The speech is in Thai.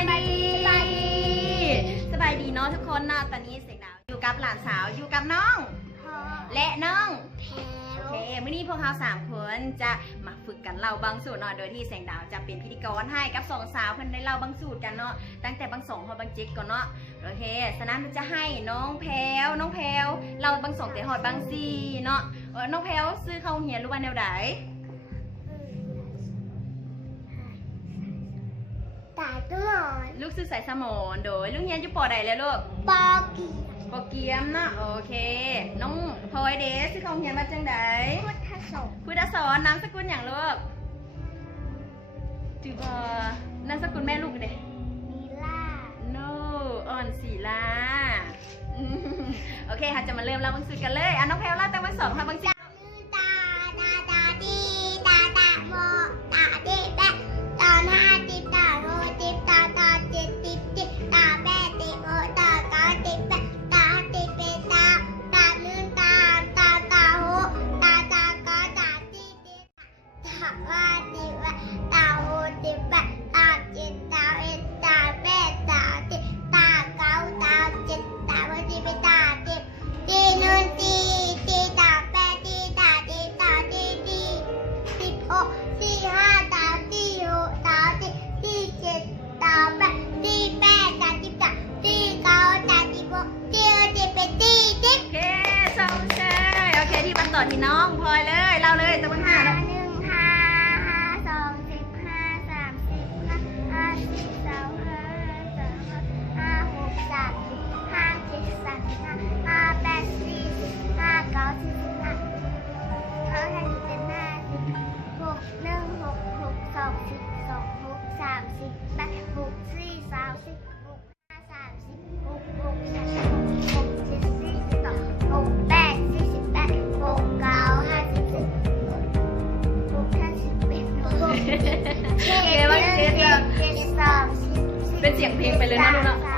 สบายดีเนาะทุกคนเนาะตอนนี้เสียงดาวอยู่กับหลานสาวอยู่กับน้องและน้องโอเคมื้อนี้พวกเรา3 คนจะมาฝึกกันเล่าบางสูตรเนาะโดยที่แสงดาวจะเป็นพิธีกรให้กับ2 สาวเพิ่นได้เล่าบางสูตรกันเนาะตั้งแต่บาง2ฮอดบางจิกก่อนเนาะโอเคฉะนั้นจะให้น้องแพลวเล่าบาง2แต่ฮอดบาง4เนาะน้องแพลวซื้อเข้าเรียนรู้ว่าแนวใดลูกซื้อสายสมอนโดยลูกเรียนอยู่ปอใดแล้วลูกปอเกียมเนาะโอเคน้องพลอยเดสซื้อเข้าเรียนมาจังใดพุทธศรนามสกุลอย่างลูกจือบนามสกุลแม่ลูกเด้มีล่าโนอ่อนสีลาโอเคค่ะจะมาเริ่มเล่าบางสูตรกันเลยน้องแพลวเล่าแต่วัน2ค่ะบางสิต่อที่น้องพลอยเลยเล่าเลยตะบังหาแล้วเป็นเสียงเพลงไปเลยนะลูกเนาะ